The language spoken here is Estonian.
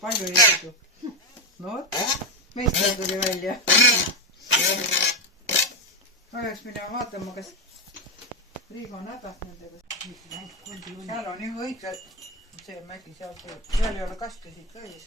palju jõudu. No vot, meister tuli välja. Oleks minema vaatama, kas Riiga on hädas nendega. Seal on ju õige see mägi, seal ei ole kastesid ka ees.